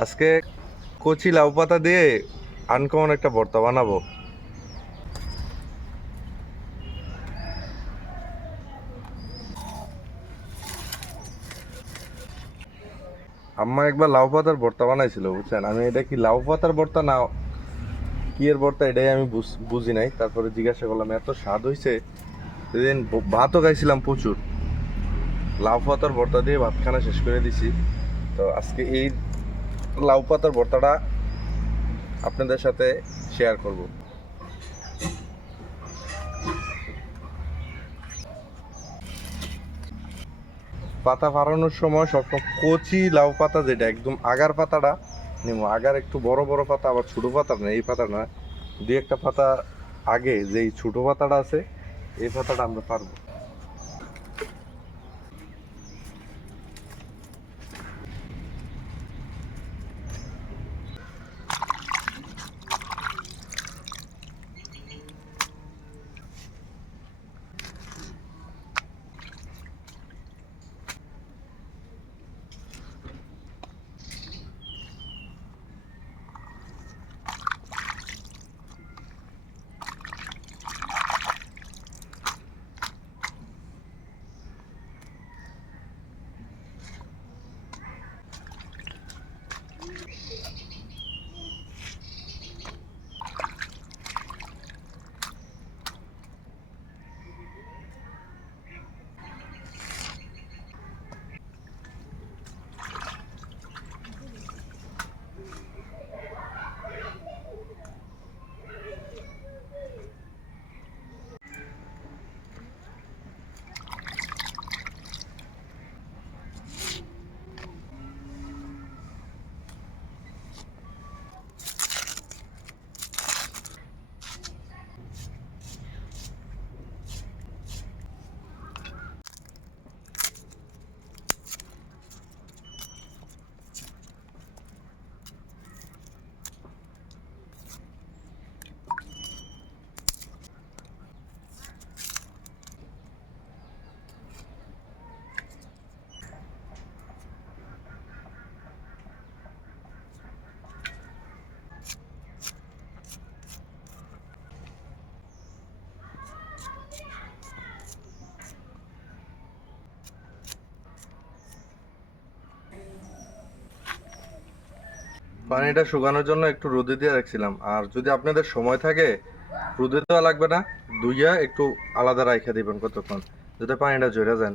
আজকে কচি লাউ পাতা দিয়ে আনকমন একটা ভর্তা বানাবো। আম্মা একবার লাউ পাতার ভর্তা বানাইছিল, বুঝছেন? আমি এটা কি লাউ পাতার ভর্তা না কি এর ভর্তা এটাই আমি বুঝ- নাই। তারপরে জিজ্ঞাসা করলাম, এত স্বাদ হয়েছে সেদিন ভাতও খাইছিলাম প্রচুর। লাউ পাতার ভর্তা দিয়ে ভাতখানা শেষ করে দিছি। তো আজকে এই লাউ পাতার ভর্তাটা আপনাদের সাথে শেয়ার করব। পাতা ফাড়ানোর সময় সবসময় কচি লাউ পাতা যেটা, একদম আগার পাতাটা নেব আগার একটু বড় বড় পাতা, আবার ছোট পাতা না, এই পাতা না দুই একটা পাতা আগে যেই ছোট পাতাটা আছে, এই পাতাটা আমরা পারব। পানিটা শুকানোর জন্য একটু রোদে দিয়ে রাখছিলাম। আর যদি আপনাদের সময় থাকে রোদে দেওয়া লাগবে না। দুইয়া একটু আলাদা রাইখা দিবেন কতক্ষণ, যাতে পানিটা ঝরে যায়।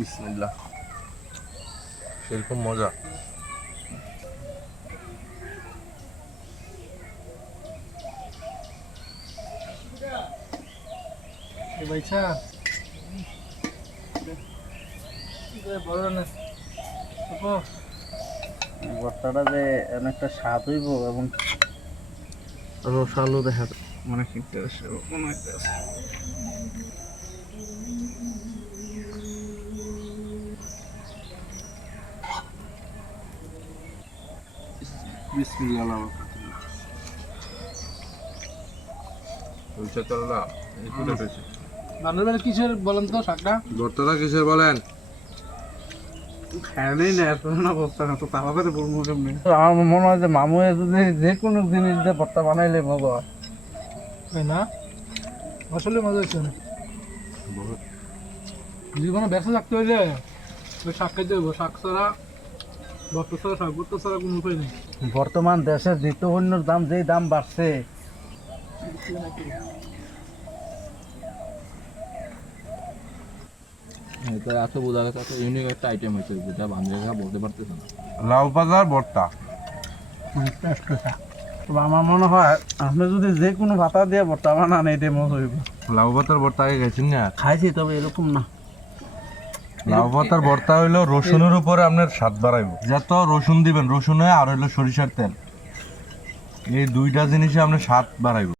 বিসমিল্লাহ। সেরকম মজা। না ভর্তাটা যে অনেকটা স্বাদ হইব এবং রসালো দেখা যায়। মনে আসে মনে হইতেছে বিসমিল্লাহ কিসের বলেন তো শাকটা? ভর্তাটা কিসের বলেন? আমার মনে হয় যে মামু যদি যে কোনো জিনিস দিয়ে ভর্তা বানাইলে মজা হয়। তাই না? আসলে মজা হচ্ছে না। যদি কোনো ব্যবসা থাকতে হইলে ওই শাক খাইতে হইব। শাক ছাড়া বর্তমান দেশের দ্বিতীয় পণ্যের দাম যেই দাম বাড়ছে। এটা এত বোঝা গেছে এত ইউনিক একটা আইটেম হয়েছে যেটা বান্ধবীরা বলতে পারতেছে না। লাউ পাতার ভর্তা। তবে আমার মনে হয় আপনি যদি যে কোনো ভাতা দিয়ে ভর্তা বানান এটাই মজা হইব। লাউ পাতার ভর্তা আগে গেছেন না? খাইছি তবে এরকম না। লাউ পাতার ভর্তা হইল রসুনের উপরে আপনার স্বাদ বাড়াইব। যত রসুন দিবেন রসুনে আর হইল সরিষার তেল। এই দুইটা জিনিসে আপনার স্বাদ বাড়াইব।